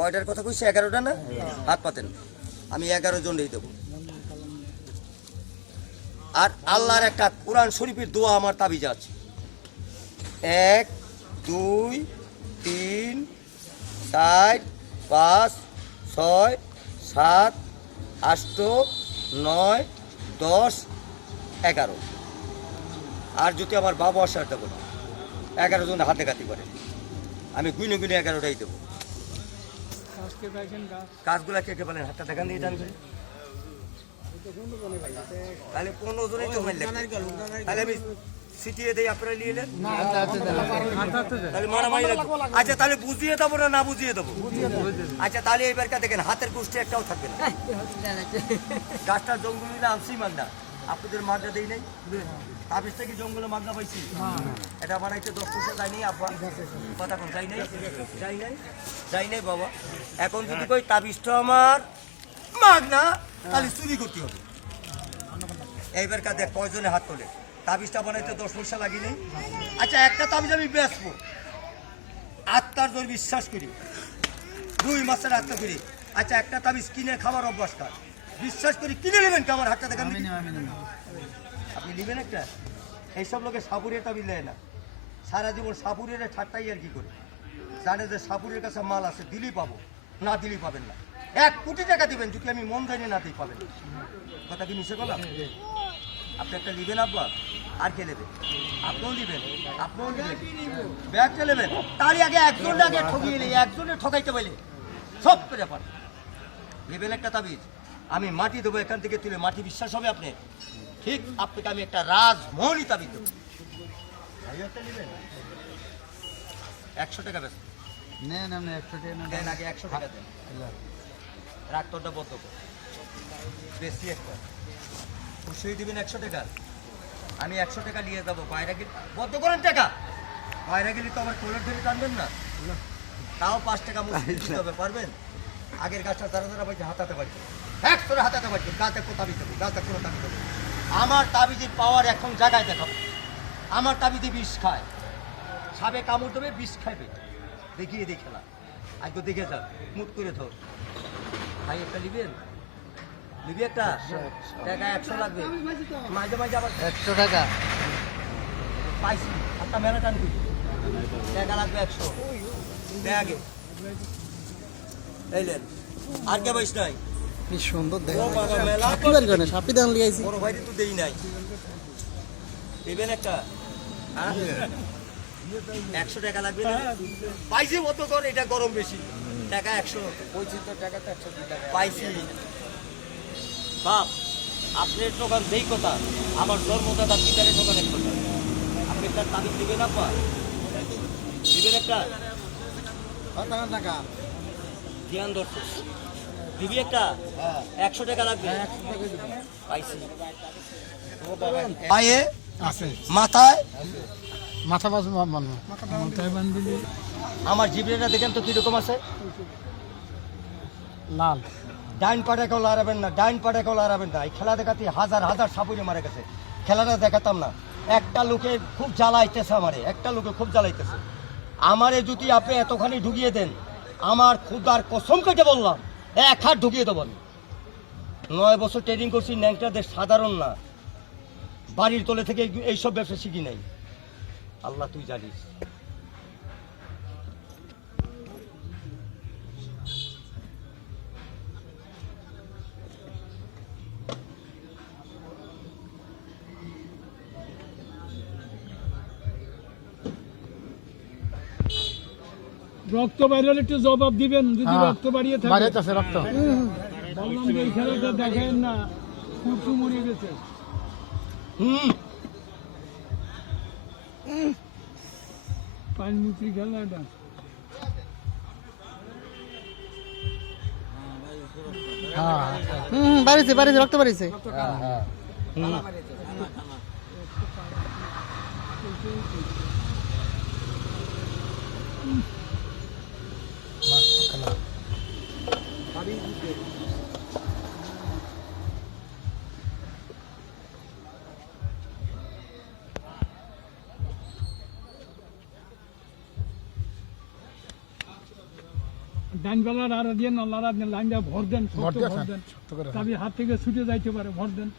কয়টার কথা কইছি? 11টা না? হাত পাতেন। আমি 11 জনেই দেবো। আর আল্লাহর একটা কোরআন শরীফের দোয়া আমার তাবিজ আছে। 1 2 3 4 5 6 7 8 9 10 11। আর যদি আমার বাবা আসার দেবো না, 11 জন হাতে কাটি করে আমি গুনে গুনে 11টাই দেবো। কাজগুলা কে কে বলেন? হাতটা দেখান দিয়ে দান করে। তাহলে 15 জনেই তো মারলেন। তাহলে আমি সিটিয়ে দেই, আপনারা নিয়ে নেন। তাহলে মারামারি লাগবে। আচ্ছা তাহলে বুঝিয়ে দেবো না না বুঝিয়ে দেবো? আচ্ছা তাহলে এইবারটা দেখেন, হাতের গোষ্ঠী একটাও থাকবে না। গাছটা জঙ্গলে আনছি মাগনা, আপনাদের মাগনা দেই নাই। তাবিজটা কি জঙ্গলে মাগনা পাইছি? এটা বানাইতে 10 পয়সা যাই নাই। আব্বা কথা কোন যাই নাই? যাই নাই, যাই নাই বাবা। এখন যদি কই তাবিজটা আমার মাগনা, তাহলে চুরি করতে হবে। এইবার দেখ কয়জনে হাত তোলে। তাবিজটা বানাইতে 10 পয়সা লাগি নেই। আচ্ছা একটা তাবিজ আমি বেচবো, আত্মার জোর বিশ্বাস করি, 2 মাসের আত্মা করি। আচ্ছা একটা তাবিজ কিনে খাবার অভ্যাস কার, বিশ্বাস করি কিনে নেবেন কি? আমার হাতটা দেখেন, আপনি নেবেন একটা? এইসব লোকে সাপুরের তাবিজ নেয় না, সারা জীবন সাপুরের ঠাট্টাই আর কি করে। জানে যে সাপুরের কাছে মাল আছে, দিলেই পাবো, না দিলেই পাবেন না। 1 কোটি টাকা দিবেন, যদি আমি মন জানি না দিই পাবেন। কথা কি মিশে বললাম? আপনি একটা নেবেন আব্বা, আর কে নেবেন? আপনিও নেবেন, আপনিও নেবেন, ব্যাগটা নেবেন। তাহলে আগে একজনটা আগে ঠকিয়ে নেই, একজনে ঠকাইতে পারলে সব করে পান। নেবেন একটা তাবিজ, আমি মাটি দেবো এখান থেকে তুলে, মাটি বিশ্বাস হবে আপনি। ঠিক আপনাকে আমি একটা রাজমহলই তাবিজ দেবো। একটা নেবেন 100 টাকা বেশ নেন, আপনি 100 টাকা নেন। দেন, আগে 100 টাকা দেন। রাক্তরটা বদ্ধ করো, বেশি একটা খুশি দিবেন 100 টাকা। আমি 100 টাকা নিয়ে যাবো। বাইরে গেলে বদ্ধ করেন টাকা, বাইরে গেলে তো আমার কোলের ধরে টানবেন না, তাও 5 টাকা মুসিদ দিতে হবে। পারবেন? আগের গাছটা যারা যারা পাইছে হাতাতে পারছে, 100 হাতাতে পারছে। গাছটা কোথাও দিতে হবে, গাছটা কোনো তাবিজ দেবে। আমার তাবিজের পাওয়ার এখন জায়গায় দেখাবো। আমার তাবিজে বিষ খায়, সাবে কামড় দেবে, বিষ খাইবে। দেখিয়ে দিই খেলা, আজ তো দেখে যান, মুখ করে ধর। ভাই একটা নিবেন? নিবি একটা? টাকা 100 লাগবে, মাঝে মাঝে আবার 100 টাকা পাইছি। একটা মেলা টান দিবি, টাকা লাগবে 100। দে আগে, এইলেন। আর কে পাইস নাই? কি সুন্দর ও বাবা, মেলা সাপি দান লিয়াইছি। বড় ভাই তো দেই নাই। দিবেন একটা? হ্যাঁ 100 টাকা লাগবে না? পাইছি মতো কর, এটা গরম বেশি। টাকা 100 পাইছি। বাপ আপনার দোকান যেই কথা, আমার জন্মদাতা পিতারের দোকানের কথা। আপনি তার তাবিজ দিবেন আপা? দিবেন একটা? টাকা জ্ঞান দর্শক দিবি একটা? 100 টাকা লাগবে। পাইছি। পায়ে আছে, মাথায়, মাথা মাথায় বান্ধিলে আমার জিবরেটা দেখেন তো কিরকম আছে। লাল। ডাইন পাটে কেউ লড়াবেন না, ডাইন পাটে কেউ লড়াবেন না। এই খেলা দেখাতে হাজার হাজার সাপুরে মারা গেছে, খেলাটা দেখাতাম না। একটা লোকে খুব জ্বালাইতেছে আমারে, একটা লোকে খুব জ্বালাইতেছে আমারে। যদি আপনি এতখানি ঢুকিয়ে দেন, আমার খুদার কসম কেটে বললাম 1 হাত ঢুকিয়ে দেবেন। 9 বছর ট্রেনিং করছি, ন্যাংটাদের সাধারণ না, বাড়ির তলে থেকে এইসব ব্যবসা শিখি নাই। আল্লাহ তুই জানিস। রক্ত বাইরে একটু জবাব দিবেন, যদি রক্ত বাড়িয়ে থাকে। বাড়িতেছে রক্ত। বললাম যে এই খেলাটা দেখেন না, কুরকু মরে গেছে। পানিমুখী খেলাটা বাড়িছে রক্ত বাড়িছে। ডাইনবেলার আর দিয়ে নল্লার আর দিয়ে লাইনটা ভর দেন, শক্ত ভর দেন। তাবি হাত থেকে ছুটে যাইতে পারে, ভর দেন।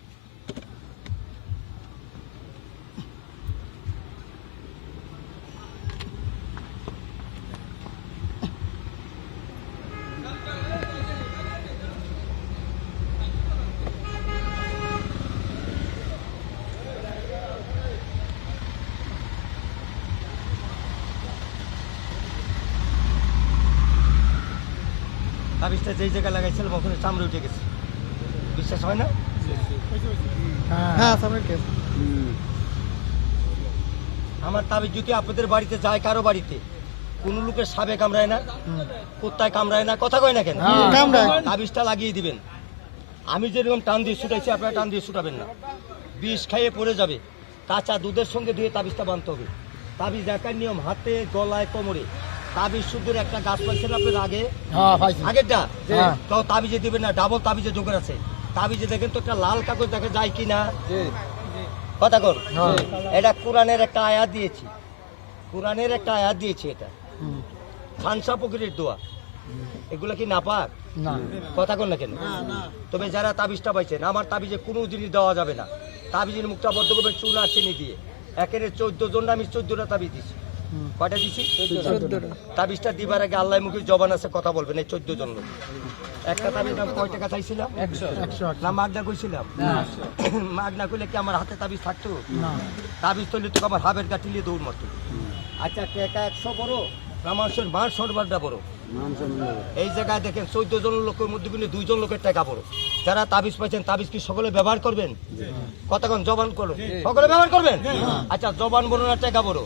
তাবিজটা যেই জায়গায় লাগাইছিলাম ওখানে চামড়ে উঠে গেছে, বিশ্বাস হয় না? হ্যাঁ সামনে কেস আমার তাবিজ যদি আপনাদের বাড়িতে যায়, কারো বাড়িতে কোন লোকের সাবে কামড়ায় না, কুত্তায় কামড়ায় না, কথা কয় না কেন? কামড়ায়। তাবিজটা লাগিয়ে দিবেন। আমি যেরকম টান দিয়ে ছুটাইছি আপনারা টান দিয়ে ছুটাবেন না, বিষ খাইয়ে পড়ে যাবে। কাঁচা দুধের সঙ্গে ধুয়ে তাবিজটা বাঁধতে হবে। তাবিজ একার নিয়ম, হাতে, গলায়, কোমরে। তাবিজ শুদ্ধের একটা গাছ পাইছেন আপনার আগে, হ্যাঁ পাইছি আগেরটা হ্যাঁ। তো তাবিজে দিবেন না, ডাবল তাবিজে জোগাড় আছে। তাবিজে দেখেন তো একটা লাল কাগজ দেখা যায় কি না, কথা কর। এটা কোরআনের একটা আয়াত দিয়েছি, কোরআনের একটা আয়াত দিয়েছি। এটা খানসা ফকিরের দোয়া, এগুলা কি নাপাক? না কথা কর না কেন? তবে যারা তাবিজটা পাইছেন, আমার তাবিজে কোনো জিনিস দেওয়া যাবে না। তাবিজের মুখটা বদ্ধ করবেন চুনা চিনি দিয়ে। একের 14 জন, আমি 14টা তাবিজ দিছি। কয়টা দিছি? 14টা। তাবিজটা দিবার আগে আল্লাহ মুখে জবান আছে, কথা বলবেন এই 14 জন লোক। একটা তাবিজ দাম কয় টাকা চাইছিলাম? 100 না মাগনা কইছিলাম? মাগনা কইলে কি আমার হাতে তাবিজ থাকতো? তাবিজ তৈলে তো আমার হাবের কাটিলে দৌড় মারতো। আচ্ছা টাকা 100 বড় না মানুষের মান সম্মানটা বড়? এই জায়গায় দেখেন 14 জন লোকের মধ্যে কিন্তু 2 জন লোকের টাকা বড়। যারা তাবিজ পাইছেন, তাবিজ কি সকলে ব্যবহার করবেন? কতক্ষণ জবান করুন, সকলে ব্যবহার করবেন। আচ্ছা জবান বড় না টাকা বড়?